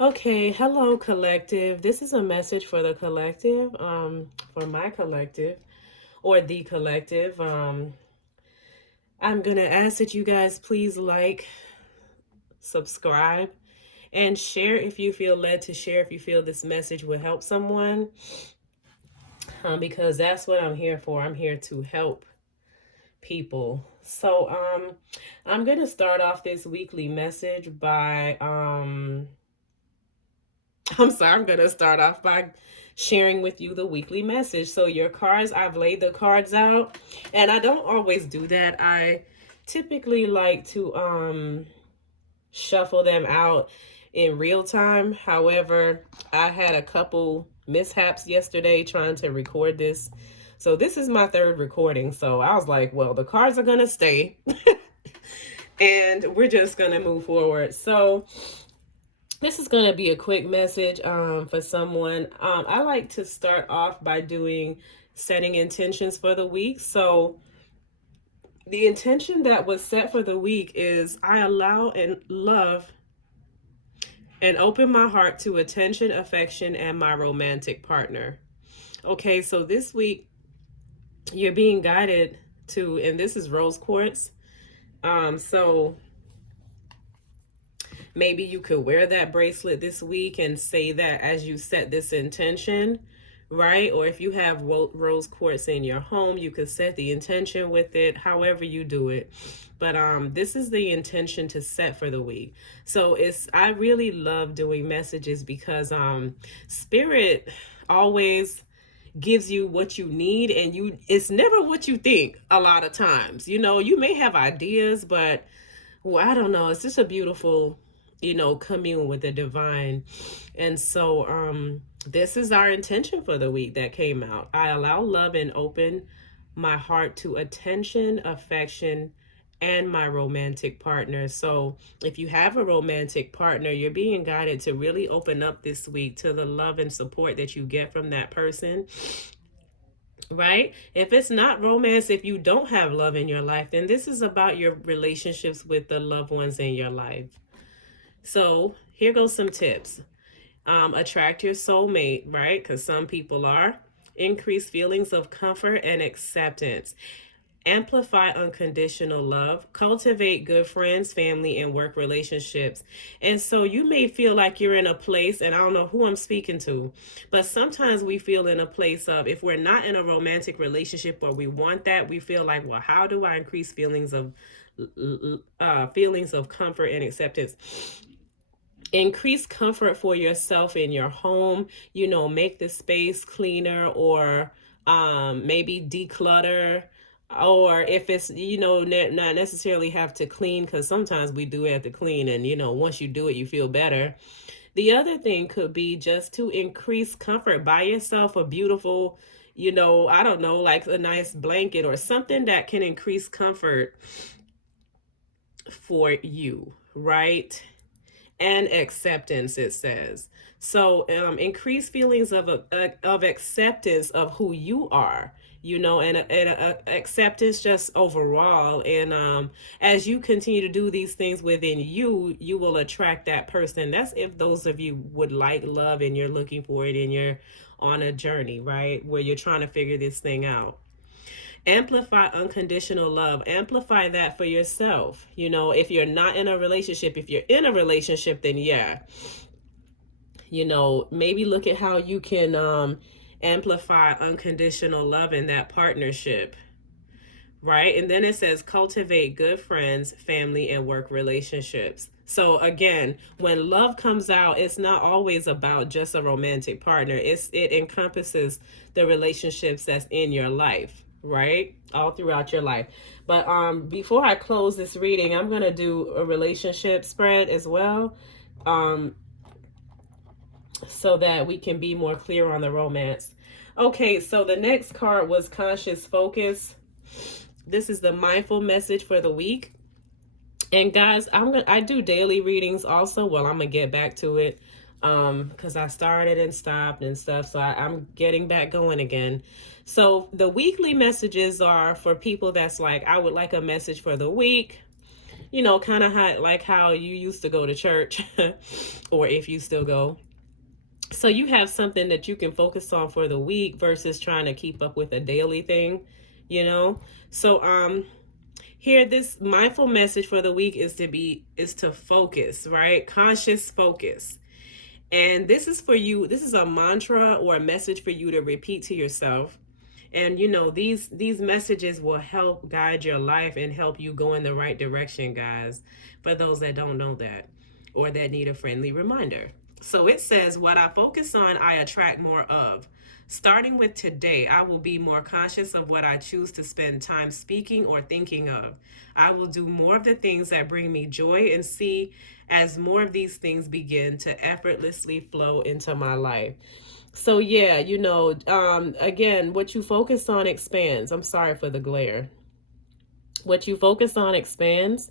Okay, hello collective. This is a message for the collective, for my collective or the collective. I'm gonna ask that you guys please like, subscribe, and share if you feel led to share if you feel this message will help someone. Because that's what I'm here for. I'm here to help people. I'm gonna start off this weekly message by I'm sorry, I'm going to start off by sharing with you the weekly message. So, your cards, I've laid the cards out, and I don't always do that. I typically like to shuffle them out in real time. However, I had a couple mishaps yesterday trying to record this. So, this is my third recording. So, I was like, well, the cards are going to stay, and we're just going to move forward. So, this is going to be a quick message for someone. I like to start off by doing setting intentions for the week. So the intention that was set for the week is I allow and love and open my heart to attention, affection, and my romantic partner. Okay, so this week you're being guided to, and this is rose quartz. So maybe you could wear that bracelet this week and say that as you set this intention, right? Or if you have rose quartz in your home, you could set the intention with it, however you do it. But this is the intention to set for the week. So I really love doing messages because spirit always gives you what you need, and it's never what you think a lot of times. You may have ideas, but well, I don't know. It's just a beautiful commune with the divine. And so this is our intention for the week that came out. I allow love and open my heart to attention, affection, and my romantic partner. So if you have a romantic partner, you're being guided to really open up this week to the love and support that you get from that person, right? If it's not romance, if you don't have love in your life, then this is about your relationships with the loved ones in your life. So here goes some tips. Attract your soulmate, right? Because some people are. Increase feelings of comfort and acceptance. Amplify unconditional love. Cultivate good friends, family, and work relationships. And so you may feel like you're in a place, and I don't know who I'm speaking to, but sometimes we feel in a place of, if we're not in a romantic relationship or we want that, we feel like, well, how do I increase feelings of comfort and acceptance? Increase comfort for yourself in your home. Make the space cleaner, or maybe declutter, or if it's not necessarily have to clean, because sometimes we do have to clean, and once you do it you feel better. The other thing could be just to increase comfort. Buy yourself a beautiful, I don't know, like a nice blanket or something that can increase comfort for you, right? And acceptance, it says. So increase feelings of acceptance of who you are, and acceptance just overall. And as you continue to do these things within you, you will attract that person. That's if those of you would like love and you're looking for it and you're on a journey, right, where you're trying to figure this thing out. Amplify unconditional love. Amplify that for yourself. If you're not in a relationship, if you're in a relationship, then yeah, maybe look at how you can amplify unconditional love in that partnership, right? And then it says cultivate good friends, family, and work relationships. So again, when love comes out, it's not always about just a romantic partner. It encompasses the relationships that's in your life, right? All throughout your life. But before I close this reading, I'm going to do a relationship spread as well, so that we can be more clear on the romance. Okay, so the next card was conscious focus. This is the mindful message for the week. And guys, I do daily readings also. Well, I'm gonna get back to it because I started and stopped and stuff, so I'm getting back going again. So the weekly messages are for people that's like, I would like a message for the week. kind of like how you used to go to church, or if you still go. So you have something that you can focus on for the week versus trying to keep up with a daily thing, you know? So here, this mindful message for the week is to focus, right? Conscious focus. And this is for you. This is a mantra or a message for you to repeat to yourself. And these messages will help guide your life and help you go in the right direction, guys, for those that don't know that or that need a friendly reminder. So it says, what I focus on, I attract more of. Starting with today, I will be more conscious of what I choose to spend time speaking or thinking of. I will do more of the things that bring me joy and see as more of these things begin to effortlessly flow into my life. So yeah, again, what you focus on expands. I'm sorry for the glare. What you focus on expands.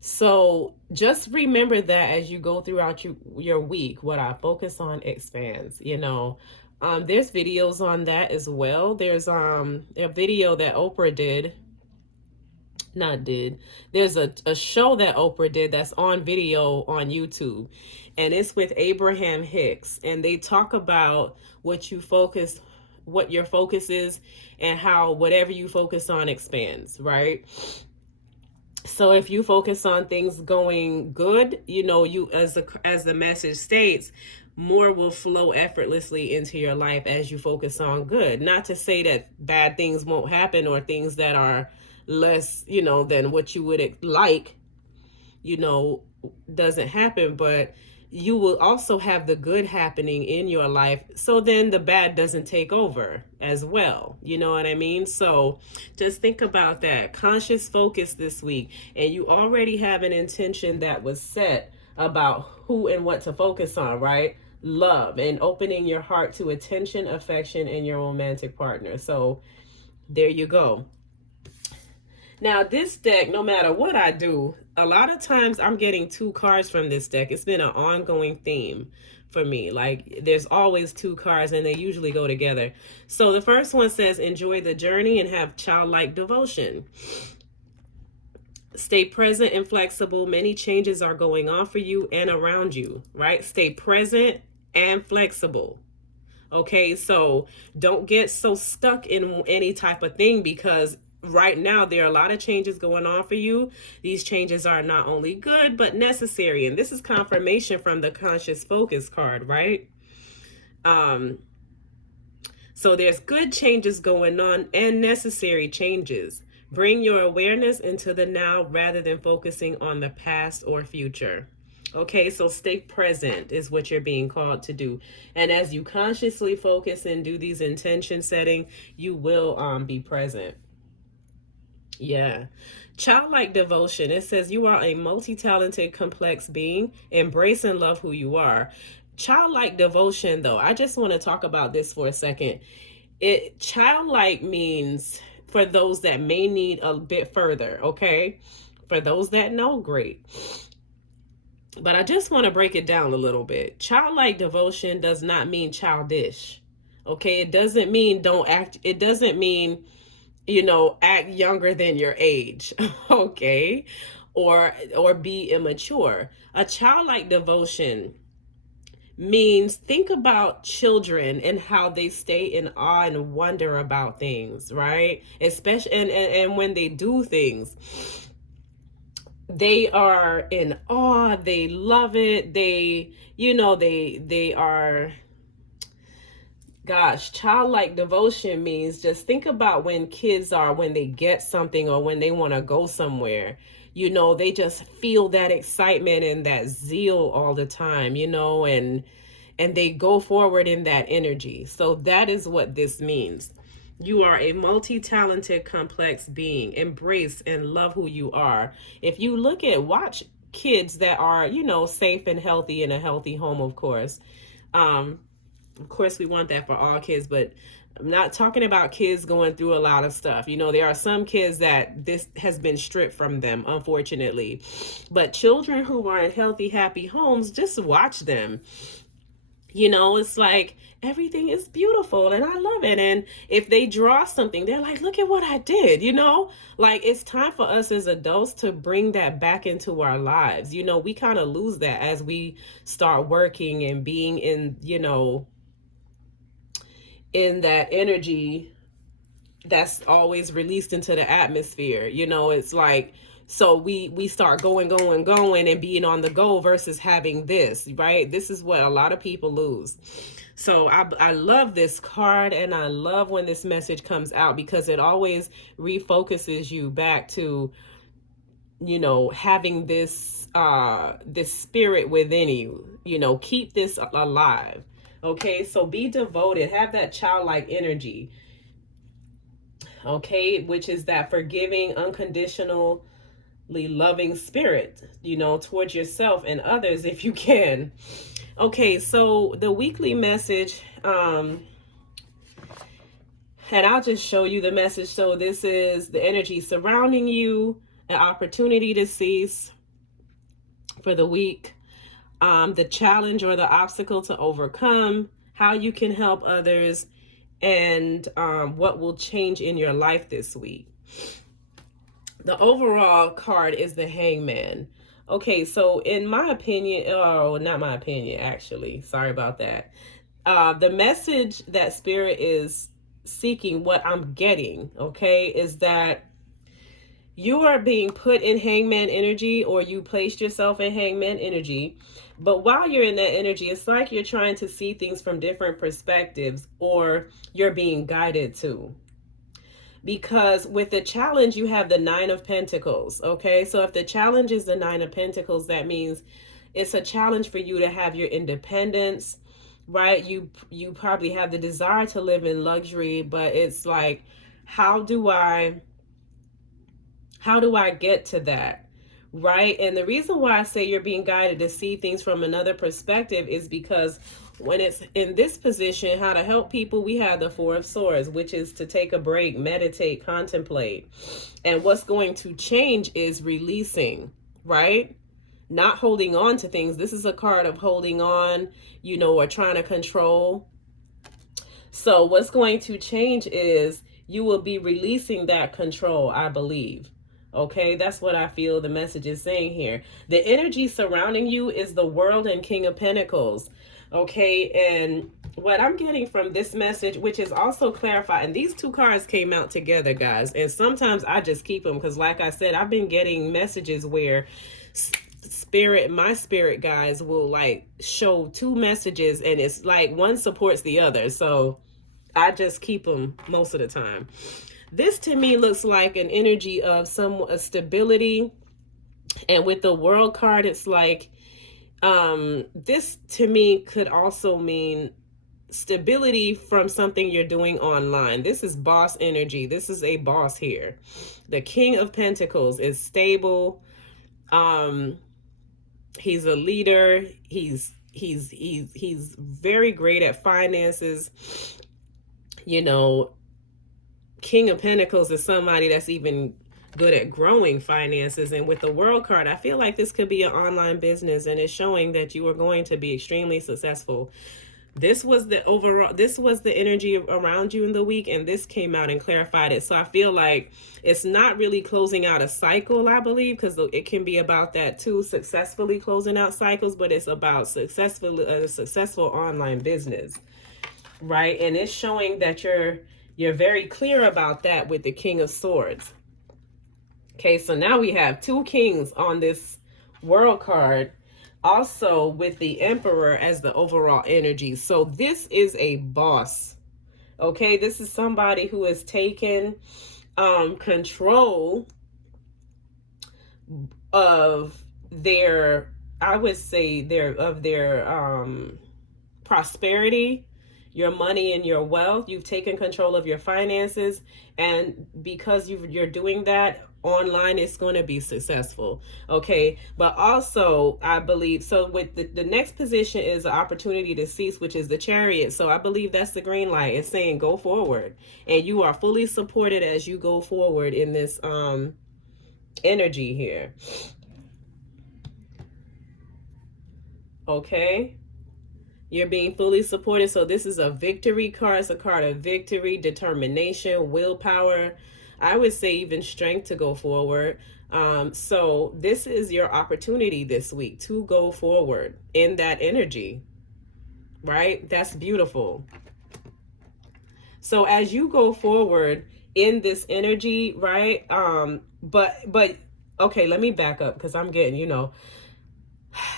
So just remember that as you go throughout your week, what I focus on expands, there's videos on that as well. There's a video that Oprah did. Not did. There's a show that Oprah did that's on video on YouTube. And it's with Abraham Hicks. And they talk about what your focus is, and how whatever you focus on expands, right? So if you focus on things going good, you as the message states, more will flow effortlessly into your life as you focus on good. Not to say that bad things won't happen or things that are less, than what you would like, doesn't happen, but you will also have the good happening in your life. So then the bad doesn't take over as well. You know what I mean? So just think about that. Conscious focus this week. And you already have an intention that was set about who and what to focus on, right? Love and opening your heart to attention, affection, and your romantic partner. So there you go. Now, this deck, no matter what I do, a lot of times I'm getting 2 cards from this deck. It's been an ongoing theme for me. Like, there's always 2 cards, and they usually go together. So the first one says, enjoy the journey and have childlike devotion. Stay present and flexible. Many changes are going on for you and around you, right? Stay present and flexible. Okay, so don't get so stuck in any type of thing, because right now there are a lot of changes going on for you. These changes are not only good but necessary, and this is confirmation from the conscious focus card, right? So there's good changes going on and necessary changes. Bring your awareness into the now rather than focusing on the past or future. Okay, so stay present is what you're being called to do. And as you consciously focus and do these intention setting, you will be present. Yeah. Childlike devotion. It says you are a multi-talented, complex being. Embrace and love who you are. Childlike devotion, though, I just want to talk about this for a second. Childlike means, for those that may need a bit further, okay? For those that know, great. But I just want to break it down a little bit. Childlike devotion does not mean childish. Okay? It doesn't mean don't act. It doesn't mean, act younger than your age. Okay? Or be immature. A childlike devotion means, think about children and how they stay in awe and wonder about things, right? Especially and when they do things, they are in awe, they love it, they are, gosh, childlike devotion means, just think about when they get something or when they want to go somewhere, they just feel that excitement and that zeal all the time, and they go forward in that energy. So that is what this means. You are a multi-talented, complex being. Embrace and love who you are. If you watch kids that are, safe and healthy in a healthy home, of course. Of course, we want that for all kids, but I'm not talking about kids going through a lot of stuff. There are some kids that this has been stripped from them, unfortunately. But children who are in healthy, happy homes, just watch them. You know, it's like everything is beautiful and I love it. And if they draw something, they're like, look at what I did, you know? Like, it's time for us as adults to bring that back into our lives. You know, we kind of lose that as we start working and being in, you know, in that energy that's always released into the atmosphere. You know, it's like, so we start going and being on the go versus having this, right? This is what a lot of people lose. So I love this card, and I love when this message comes out because it always refocuses you back to, you know, having this spirit within you. You know, keep this alive. Okay, so be devoted, have that childlike energy. Okay, which is that forgiving, unconditionally loving spirit, you know, towards yourself and others if you can. Okay, so the weekly message, and I'll just show you the message. So this is the energy surrounding you, an opportunity to cease for the week, the challenge or the obstacle to overcome, how you can help others, and what will change in your life this week. The overall card is the Hangman. Okay, so in my opinion, oh, not my opinion, actually. Sorry about that. The message that Spirit is seeking, what I'm getting, okay, is that you are being put in Hangman energy, or you placed yourself in Hangman energy. But while you're in that energy, it's like you're trying to see things from different perspectives, or you're being guided to. Because with the challenge, you have the Nine of Pentacles. Okay, so if the challenge is the Nine of Pentacles, that means it's a challenge for you to have your independence, right? You probably have the desire to live in luxury, but it's like, how do I get to that? Right? And the reason why I say you're being guided to see things from another perspective is because when it's in this position, how to help people, we have the Four of Swords, which is to take a break, meditate, contemplate. And what's going to change is releasing, right? Not holding on to things. This is a card of holding on, you know, or trying to control. So what's going to change is you will be releasing that control, I believe. Okay, that's what I feel the message is saying here. The energy surrounding you is the World and King of Pentacles. Okay, and what I'm getting from this message, which is also clarified, and these two cards came out together, guys, and sometimes I just keep them because, like I said, I've been getting messages where my spirit guys will like show two messages, and it's like one supports the other, so I just keep them most of the time. This to me looks like an energy of some stability. And with the World card, it's like, this to me could also mean stability from something you're doing online. This is boss energy. This is a boss here. The King of Pentacles is stable. He's a leader. He's very great at finances. You know, King of Pentacles is somebody that's even good at growing finances. And with the World card, I feel like this could be an online business, and it's showing that you are going to be extremely successful. This was the energy around you in the week, and this came out and clarified it. So I feel like it's not really closing out a cycle, I believe, because it can be about that too, successfully closing out cycles, but it's about a successful online business, right? And it's showing that you're very clear about that with the King of Swords. Okay, so now we have two kings on this World card, also with the Emperor as the overall energy. So this is a boss. Okay, this is somebody who has taken control of their, I would say, their prosperity, your money and your wealth. You've taken control of your finances, and because you're doing that online, it's going to be successful. Okay, but also I believe, so with the next position is an opportunity to cease, which is the Chariot. So I believe that's the green light. It's saying go forward, and you are fully supported as you go forward in this energy here. Okay, You're being fully supported. So this is a victory card. It's a card of victory, determination, willpower. I would say even strength to go forward. So this is your opportunity this week to go forward in that energy, right? That's beautiful. So as you go forward in this energy, right? But okay, let me back up because I'm getting, you know,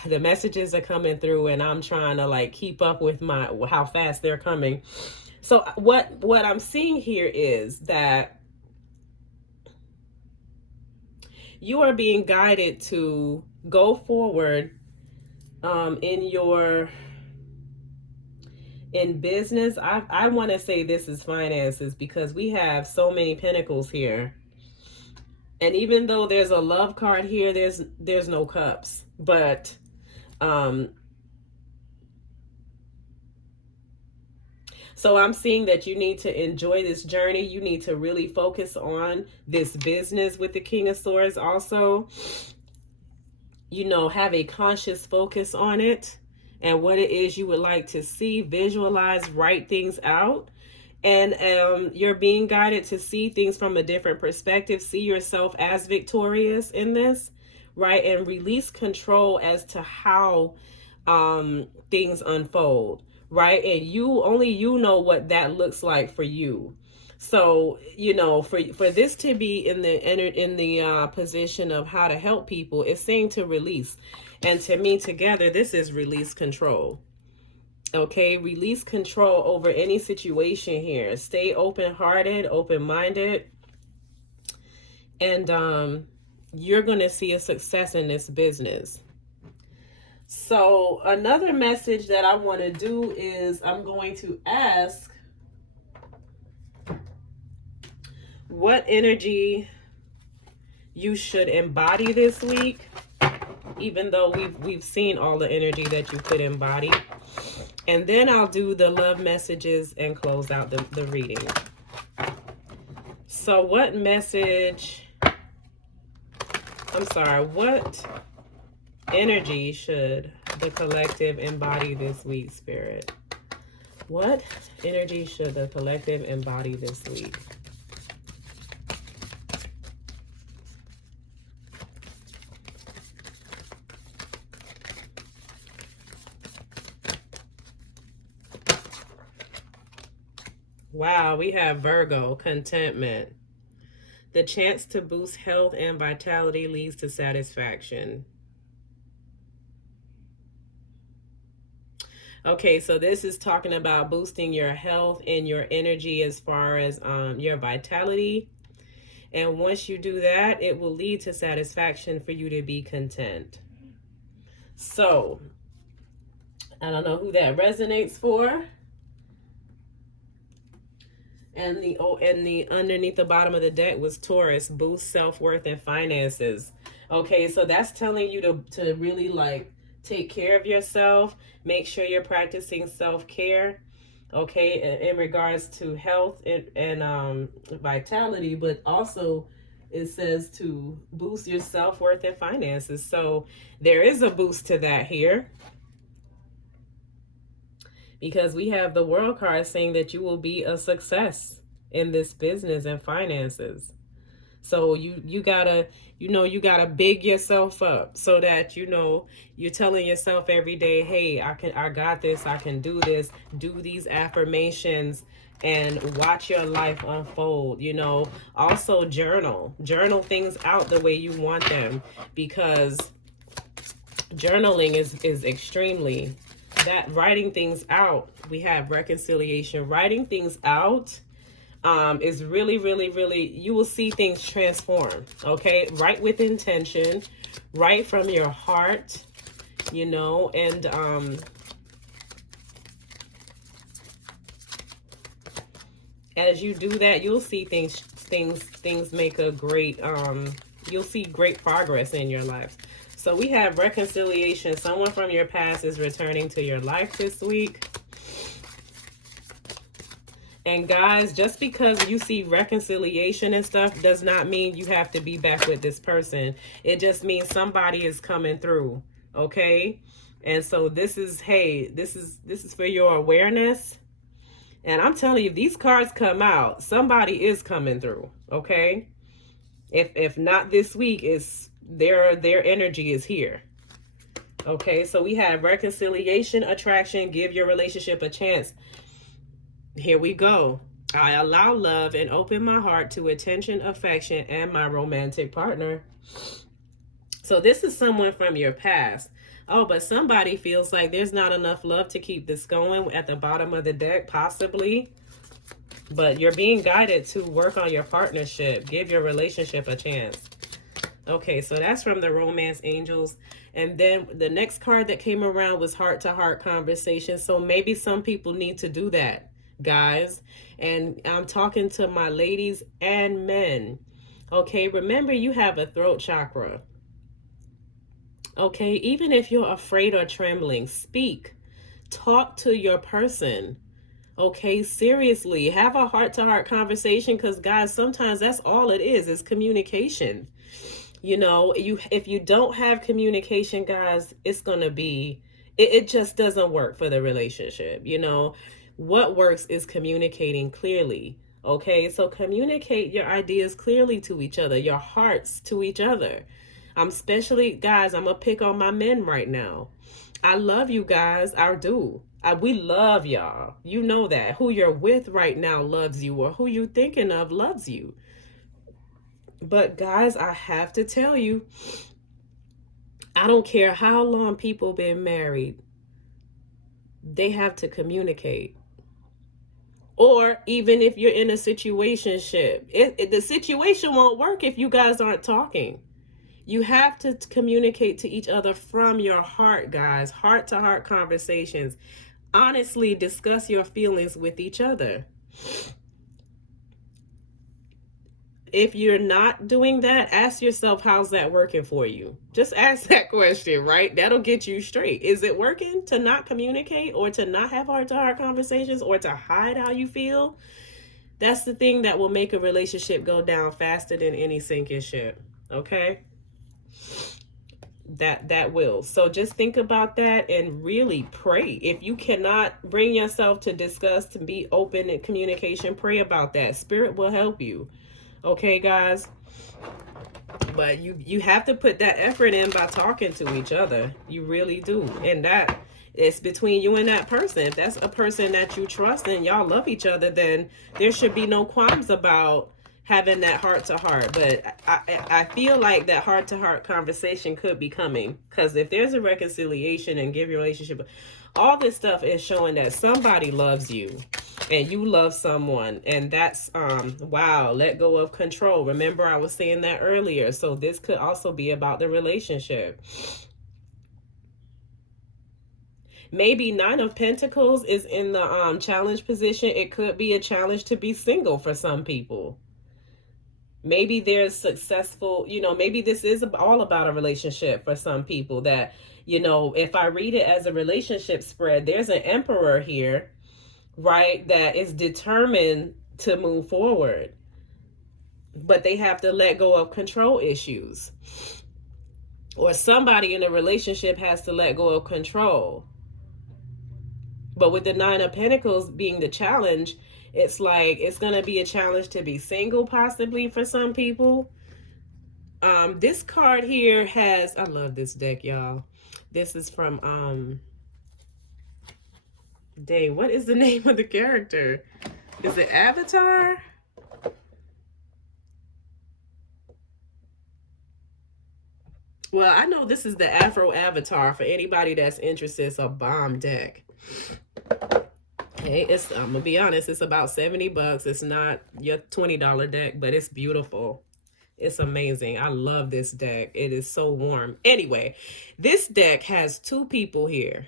the messages are coming through and I'm trying to like keep up with how fast they're coming. So what I'm seeing here is that you are being guided to go forward in business. I want to say this is finances because we have so many pentacles here. And even though there's a love card here, there's no cups. But so I'm seeing that you need to enjoy this journey. You need to really focus on this business with the King of Swords also. You know, have a conscious focus on it and what it is you would like to see, visualize, write things out. And you're being guided to see things from a different perspective, see yourself as victorious in this, right? And release control as to how things unfold, right? And only you know what that looks like for you. So, you know, for this to be in the position of how to help people, it's saying to release. And to me, together, this is release control. Okay, release control over any situation here. Stay open-hearted, open-minded, and you're going to see a success in this business. So another message that I want to do is I'm going to ask what energy you should embody this week, even though we've seen all the energy that you could embody. And then I'll do the love messages and close out the reading. So what energy should the collective embody this week, Spirit? What energy should the collective embody this week? Wow, we have Virgo, contentment. The chance to boost health and vitality leads to satisfaction. Okay, so this is talking about boosting your health and your energy as far as your vitality. And once you do that, it will lead to satisfaction for you to be content. So, I don't know who that resonates for. And the underneath the bottom of the deck was Taurus, boost self-worth and finances. Okay, so that's telling you to really like take care of yourself. Make sure you're practicing self-care, okay, in regards to health and vitality, but also it says to boost your self-worth and finances. So there is a boost to that here, because we have the World card saying that you will be a success in this business and finances. So you gotta big yourself up so that, you know, you're telling yourself every day, hey, I got this, I can do this. Do these affirmations and watch your life unfold. You know, also journal things out the way you want them, because journaling is extremely, that writing things out. We have reconciliation. Writing things out is really, really, really, you will see things transform. Okay, write with intention, write from your heart, you know, and as you do that, you'll see things make a great you'll see great progress in your life. So we have reconciliation. Someone from your past is returning to your life this week. And guys, just because you see reconciliation and stuff does not mean you have to be back with this person. It just means somebody is coming through, okay? And so this is, hey, this is for your awareness. And I'm telling you, these cards come out, somebody is coming through, okay? If not this week, is their energy is here. Okay, so we have reconciliation, attraction, give your relationship a chance. Here we go. I allow love and open my heart to attention, affection, and my romantic partner. So this is someone from your past. Oh, but somebody feels like there's not enough love to keep this going at the bottom of the deck, possibly. But you're being guided to work on your partnership. Give your relationship a chance. Okay, so that's from the Romance Angels. And then the next card that came around was heart-to-heart conversation. So maybe some people need to do that, guys. And I'm talking to my ladies and men. Okay, remember you have a throat chakra. Okay, even if you're afraid or trembling, speak. Talk to your person. Okay, seriously, have a heart-to-heart conversation, because guys, sometimes that's all it is communication. You know, if you don't have communication, guys, it's gonna be, it just doesn't work for the relationship. You know, what works is communicating clearly. Okay, so communicate your ideas clearly to each other, your hearts to each other. I'm especially, guys, I'm gonna pick on my men right now. I love you guys, I do. We love y'all. You know that. Who you're with right now loves you, or who you thinking of loves you. But guys, I have to tell you, I don't care how long people been married, they have to communicate. Or even if you're in a situationship, the situation won't work if you guys aren't talking. You have to communicate to each other from your heart, guys. Heart-to-heart conversations. Honestly, discuss your feelings with each other. If you're not doing that, ask yourself, how's that working for you? Just ask that question, right? That'll get you straight. Is it working to not communicate, or to not have heart-to-heart conversations, or to hide how you feel? That's the thing that will make a relationship go down faster than any sinking ship, okay? That will. So just think about that and really pray. If you cannot bring yourself to discuss, to be open in communication, pray about that. Spirit will help you. Okay, guys? But you have to put that effort in by talking to each other. You really do. And that it's between you and that person. If that's a person that you trust and y'all love each other, then there should be no qualms about having that heart-to-heart. But I feel like that heart-to-heart conversation could be coming, because if there's a reconciliation and give your relationship, all this stuff is showing that somebody loves you and you love someone. And that's wow, let go of control. Remember, I was saying that earlier. So this could also be about the relationship. Maybe Nine of Pentacles is in the challenge position. It could be a challenge to be single for some people. Maybe there's successful, you know, maybe this is all about a relationship for some people. That, you know, if I read it as a relationship spread, there's an emperor here, right, that is determined to move forward. But they have to let go of control issues. Or somebody in a relationship has to let go of control. But with the Nine of Pentacles being the challenge, it's like it's going to be a challenge to be single, possibly, for some people. This card here has, I love this deck, y'all. This is from, dang, what is the name of the character? Is it Avatar? Well, I know this is the Afro Avatar. For anybody that's interested, it's a bomb deck. Hey, I'm gonna be honest, it's about 70 bucks. It's not your $20 deck, but it's beautiful. It's amazing. I love this deck. It is so warm. Anyway, this deck has two people here.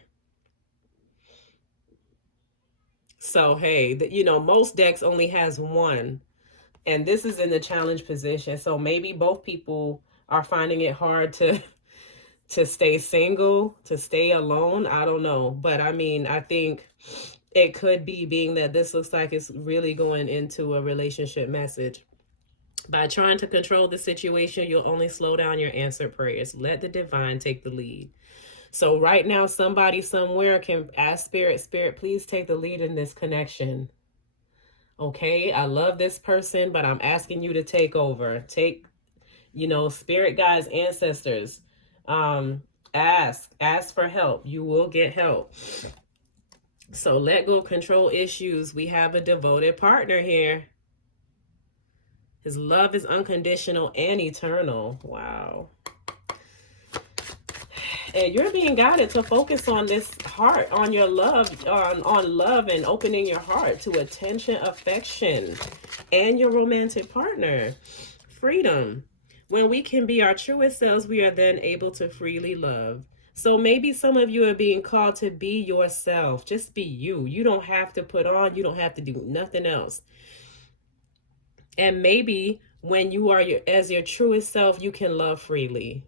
So, hey, you know, most decks only has one. And this is in the challenge position. So maybe both people are finding it hard to stay single, to stay alone. I don't know. But I mean, I think it could be, being that this looks like it's really going into a relationship message. By trying to control the situation, you'll only slow down your answered prayers. Let the divine take the lead. So right now, somebody somewhere can ask Spirit, please take the lead in this connection. Okay, I love this person, but I'm asking you to take over. Take, Spirit guides, ancestors, um, ask for help. You will get help. So let go control issues. We have a devoted partner here. His love is unconditional and eternal. Wow. And you're being guided to focus on this heart, on your love, on love, and opening your heart to attention, affection, and your romantic partner. Freedom. When we can be our truest selves, we are then able to freely love. So maybe some of you are being called to be yourself. Just be you. You don't have to put on, you don't have to do nothing else. And maybe when you are as your truest self, you can love freely,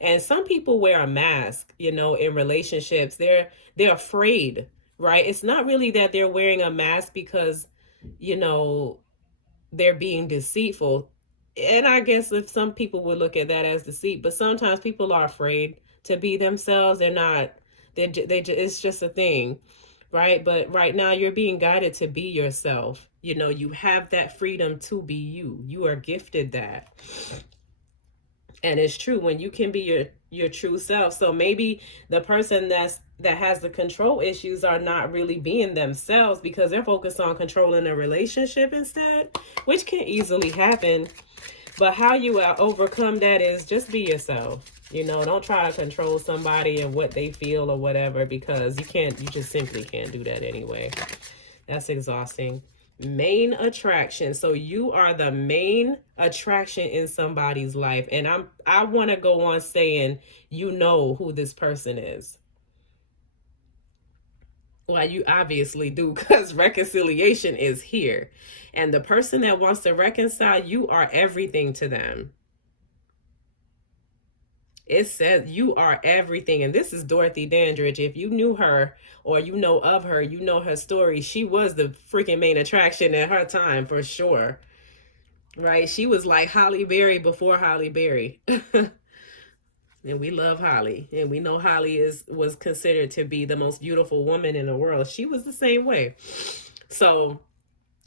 and some people wear a mask, in relationships. They're afraid, right? It's not really that they're wearing a mask because they're being deceitful. And I guess if some people would look at that as deceit, but sometimes people are afraid to be themselves. They're not, it's just a thing, right? But right now you're being guided to be yourself. You have that freedom to be you. You are gifted that. And it's true when you can be your true self. So maybe the person that has the control issues are not really being themselves because they're focused on controlling a relationship instead, which can easily happen. But how you overcome that is just be yourself. Don't try to control somebody and what they feel or whatever, because you just simply can't do that anyway. That's exhausting. Main attraction. So you are the main attraction in somebody's life. And I want to go on saying, who this person is. Well, you obviously do, because reconciliation is here. And the person that wants to reconcile, you are everything to them. It says you are everything. And this is Dorothy Dandridge. If you knew her or you know of her, you know her story. She was the freaking main attraction at her time, for sure. Right? She was like Holly Berry before Holly Berry. And we love Holly. And we know Holly was considered to be the most beautiful woman in the world. She was the same way. So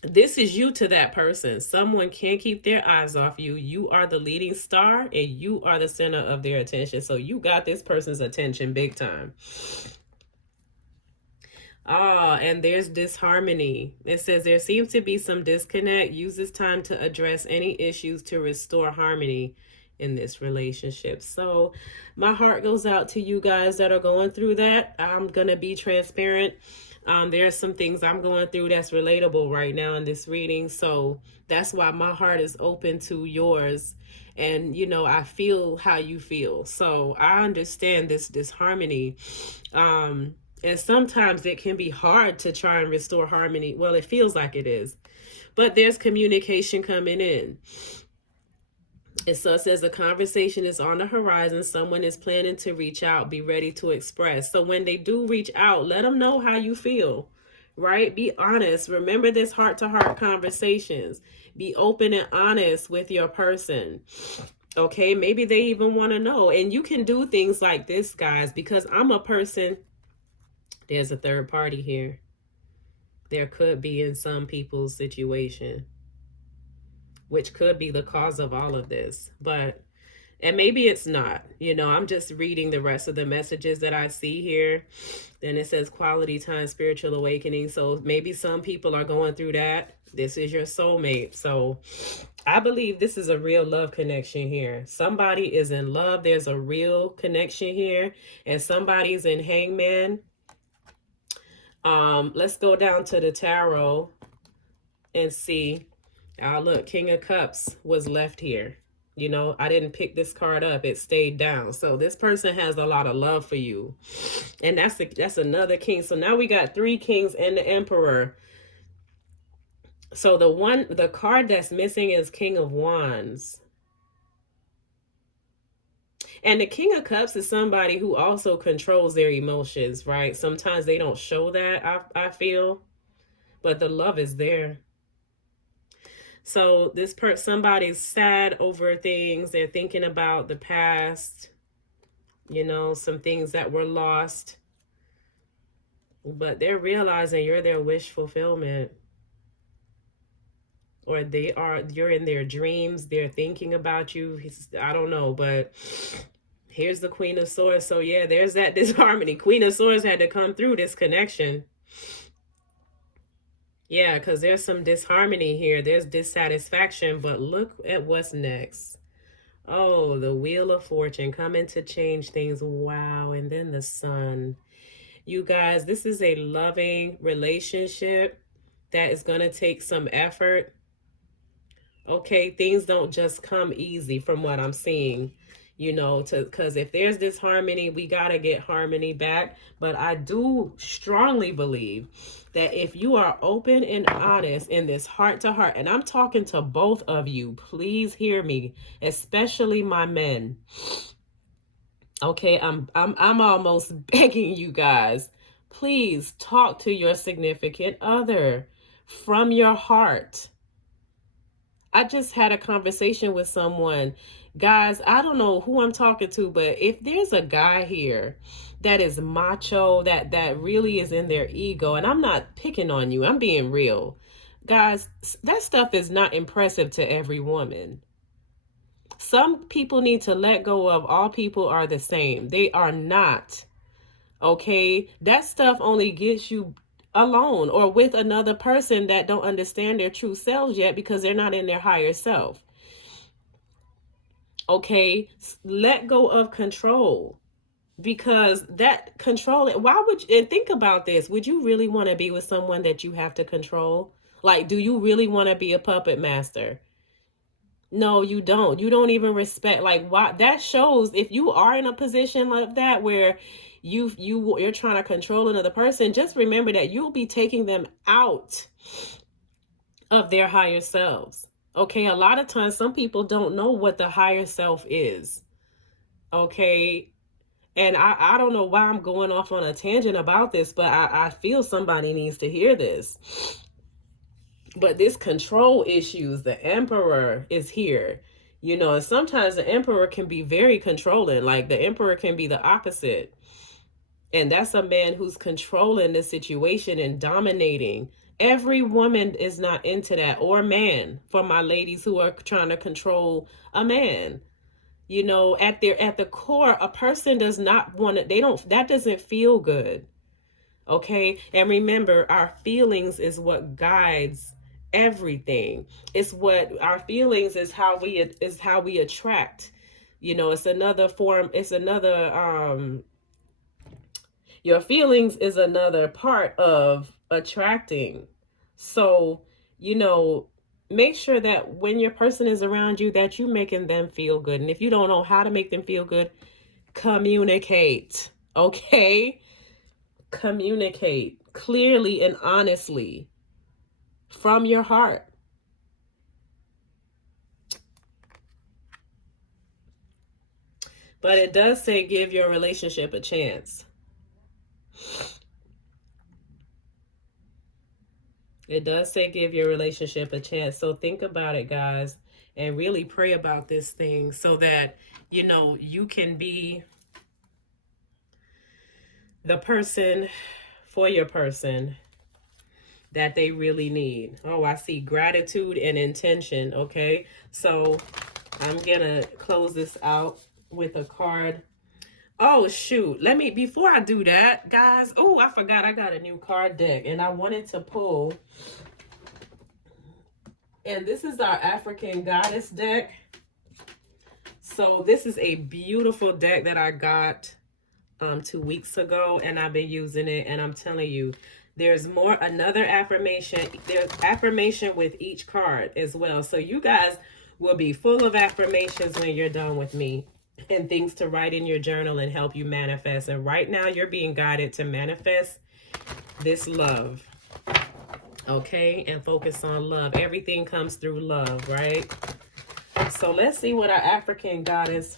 this is you to that person. Someone can't keep their eyes off you. You are the leading star and you are the center of their attention. So you got this person's attention big time. And there's disharmony. It says there seems to be some disconnect. Use this time to address any issues to restore harmony in this relationship. So my heart goes out to you guys that are going through that. I'm going to be transparent. There are some things I'm going through that's relatable right now in this reading. So that's why my heart is open to yours. And, I feel how you feel. So I understand this disharmony. And sometimes it can be hard to try and restore harmony. Well, it feels like it is. But there's communication coming in. And so it says the conversation is on the horizon. Someone is planning to reach out. Be ready to express. So when they do reach out, let them know how you feel, right? Be honest. Remember this heart-to-heart conversations. Be open and honest with your person. Okay, maybe they even want to know. And you can do things like this, guys, because I'm a person. There's a third party here. There could be in some people's situation, which could be the cause of all of this. And maybe it's not. I'm just reading the rest of the messages that I see here. Then it says quality time, spiritual awakening. So maybe some people are going through that. This is your soulmate. So I believe this is a real love connection here. Somebody is in love. There's a real connection here. And somebody's in hangman. Let's go down to the tarot and see. Look, King of Cups was left here. I didn't pick this card up. It stayed down. So this person has a lot of love for you. And that's another king. So now we got 3 kings and the emperor. So the card that's missing is King of Wands. And the King of Cups is somebody who also controls their emotions, right? Sometimes they don't show that, I feel. But the love is there. So somebody's sad over things. They're thinking about the past. you know, some things that were lost, but they're realizing you're their wish fulfillment, or you're in their dreams, they're thinking about you. I don't know, but here's the Queen of Swords. So yeah, there's that disharmony. Queen of Swords had to come through this connection. Yeah, because there's some disharmony here. There's dissatisfaction, but look at what's next. Oh, the Wheel of Fortune coming to change things. Wow. And then the Sun. You guys, this is a loving relationship that is going to take some effort. Okay, things don't just come easy from what I'm seeing, you know, because if there's disharmony, we got to get harmony back. But I do strongly believe that if you are open and honest in this heart to heart, and I'm talking to both of you, please hear me, especially my men. Okay, I'm almost begging you guys, please talk to your significant other from your heart. I just had a conversation with someone. Guys, I don't know who I'm talking to, but if there's a guy here that is macho, that really is in their ego, and I'm not picking on you, I'm being real. Guys, that stuff is not impressive to every woman. Some people need to let go of all people are the same. They are not. Okay? That stuff only gets you alone or with another person that don't understand their true selves yet because they're not in their higher self. Okay, let go of control, because that control, why would you, and think about this, would you really want to be with someone that you have to control? Like, do you really want to be a puppet master? No, you don't. You don't even respect, like, why. That shows if you are in a position like that where you're trying to control another person, just remember that you'll be taking them out of their higher selves. Okay, a lot of times some people don't know what the higher self is. Okay, and I don't know why I'm going off on a tangent about this, but I feel somebody needs to hear this. But this control issues, the emperor is here. You know, and sometimes the emperor can be very controlling. Like, the emperor can be the opposite. And that's a man who's controlling the situation and dominating. Every woman is not into that, or man, for my ladies who are trying to control a man. You know, at the core, a person does not want to, that doesn't feel good. Okay? And remember, our feelings is what guides everything. It's what our feelings is how we attract. You know, it's another form, it's another your feelings is another part of attracting. So, you know, make sure that when your person is around you, that you're making them feel good. And if you don't know how to make them feel good, communicate. Okay? Communicate clearly and honestly from your heart. But it does say give your relationship a chance. It does say give your relationship a chance. So think about it, guys, and really pray about this thing so that, you know, you can be the person for your person that they really need. Oh, I see gratitude and intention. Okay, so I'm gonna close this out with a card. Oh shoot, before I do that, guys, oh, I forgot I got a new card deck and I wanted to pull, and this is our African Goddess deck. So this is a beautiful deck that I got 2 weeks ago, and I've been using it, and I'm telling you, there's another affirmation. There's affirmation with each card as well. So you guys will be full of affirmations when you're done with me, and things to write in your journal and help you manifest. And right now you're being guided to manifest this love. Okay, and focus on love. Everything comes through love, right? So let's see what our African Goddess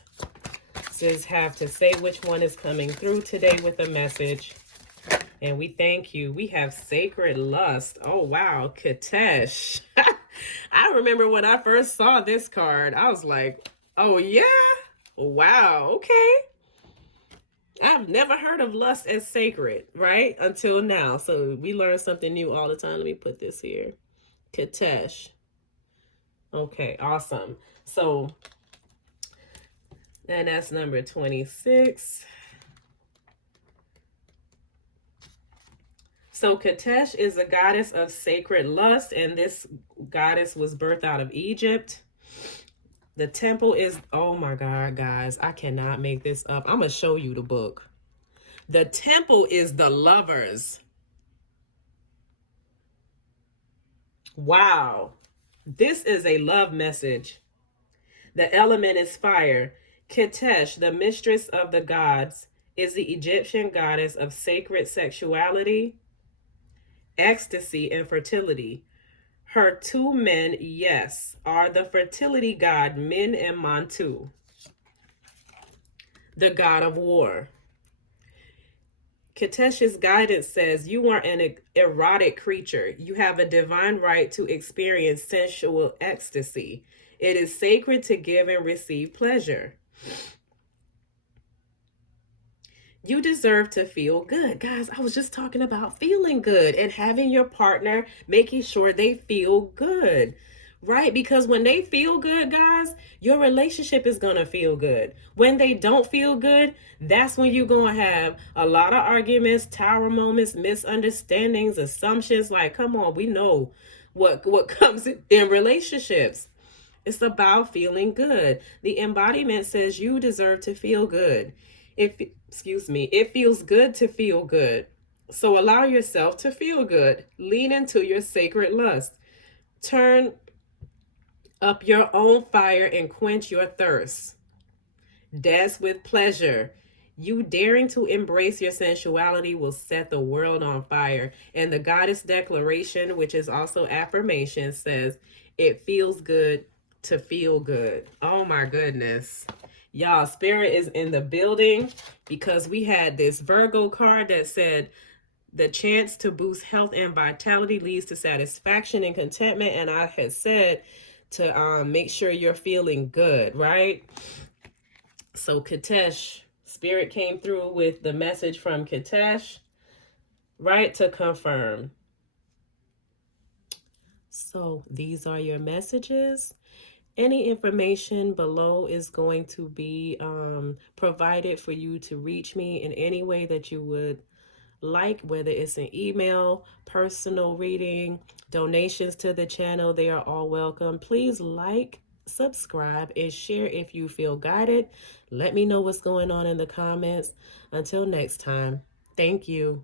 have to say, which one is coming through today with a message. And we thank you. We have Sacred Lust. Oh wow, Katesh. I remember when I first saw this card, I was like, oh yeah, wow, okay. I've never heard of lust as sacred, right? Until now. So we learn something new all the time. Let me put this here. Katesh. Okay, awesome. So, and that's number 26. So Katesh is a goddess of sacred lust, and this goddess was birthed out of Egypt. The temple is, oh my God, guys, I cannot make this up. I'm going to show you the book. The temple is the lovers. Wow. This is a love message. The element is fire. Katesh, the mistress of the gods, is the Egyptian goddess of sacred sexuality, ecstasy, and fertility. Her two men, yes, are the fertility god Min and Mantu, the god of war. Katesh's guidance says you are an erotic creature. You have a divine right to experience sensual ecstasy. It is sacred to give and receive pleasure. You deserve to feel good. Guys, I was just talking about feeling good and having your partner making sure they feel good, right? Because when they feel good, guys, your relationship is going to feel good. When they don't feel good, that's when you're going to have a lot of arguments, tower moments, misunderstandings, assumptions. Like, come on, we know what comes in relationships. It's about feeling good. The embodiment says you deserve to feel good. It feels good to feel good. So allow yourself to feel good. Lean into your sacred lust. Turn up your own fire and quench your thirst. Dance with pleasure. You daring to embrace your sensuality will set the world on fire. And the goddess declaration, which is also affirmation, says, it feels good to feel good. Oh my goodness. Y'all, spirit is in the building because we had this Virgo card that said the chance to boost health and vitality leads to satisfaction and contentment. And I had said to make sure you're feeling good, right? So Katesh, spirit came through with the message from Katesh, right, to confirm. So these are your messages. Any information below is going to be provided for you to reach me in any way that you would like, whether it's an email, personal reading, donations to the channel. They are all welcome. Please like, subscribe, and share if you feel guided. Let me know what's going on in the comments. Until next time, thank you.